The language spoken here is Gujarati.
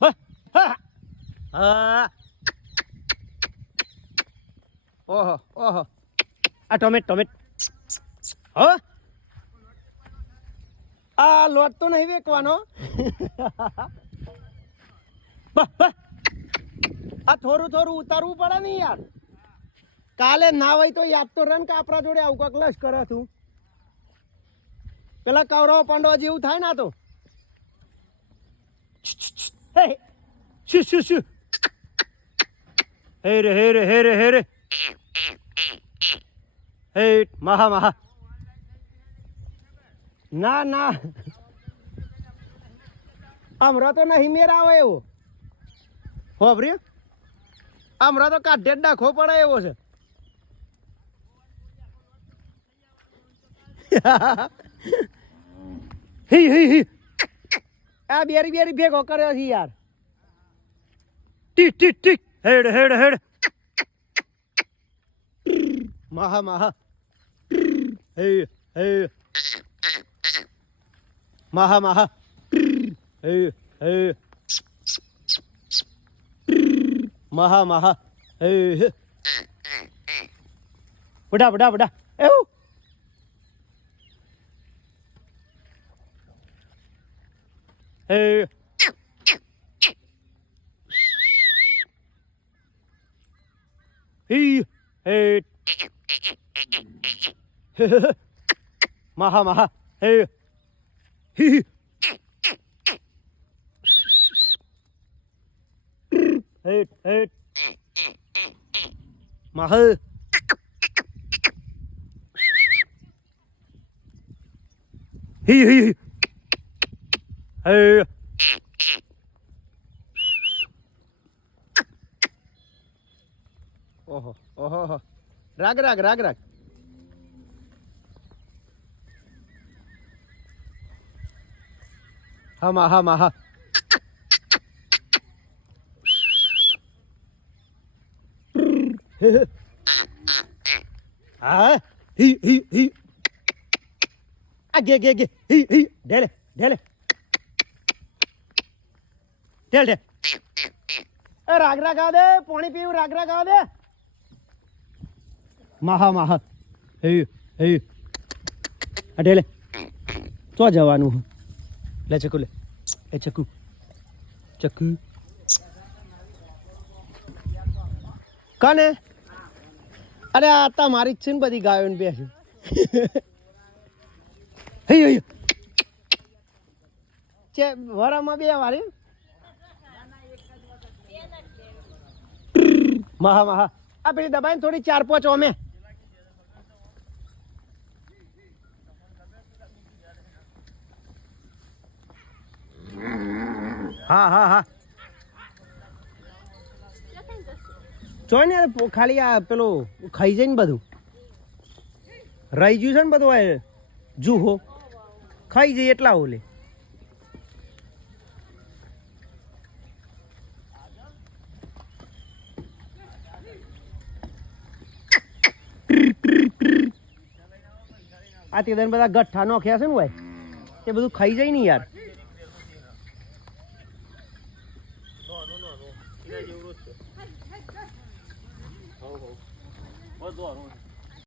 હા ઓહો ઓહો આ ટોમેટ હો આ લોટ તો નહીં વેકવાનો આ થોડું ઉતારવું પડે ને યાર કાલે ના હોય તો યાદ તો રન કે આપણા જોડે આવું કાંક લશ કરે તું પેલા કૌરવ પાંડવ જેવું થાય ને તો શું હે રે હે મહા ના હમણાં તો નહીં મેર આવે એવો હોભર્યું હમણાં તો કાઢે જ નાખવો પડે એવો છે હી આ બેરી ભેગો કર્યો છે યાર ટીક હેડ મહા હે મહા હે મહા હે બડા એવું હે હે મહા હે હી હે મહ હી હે ઓહો રાગ હા હા હી આ ગે હી ઢેલે ઢેલ રાગ આવ દે પાણી પીવું રાગ આવ દે મહા હે ઢેલે તો જવાનું લે ચકુ લે એ ચકુ કને અરે આ તમારી જ છે ને બધી ગાયો ને બેસી હે છે વરામાં બે વાળી મહા આ પેલી દબાઈને થોડી 4-5 ઓમે હા જોઈ ને ખાલી આ પેલું ખાઈ જાય ને બધું રહી ગયું છે ને બધું આ જુહો ખાઈ જાય એટલા ઓલે આ તે બધા ગઠ્ઠા નોખ્યા છે ને ભાઈ તે બધું ખાઈ જાય ને યાર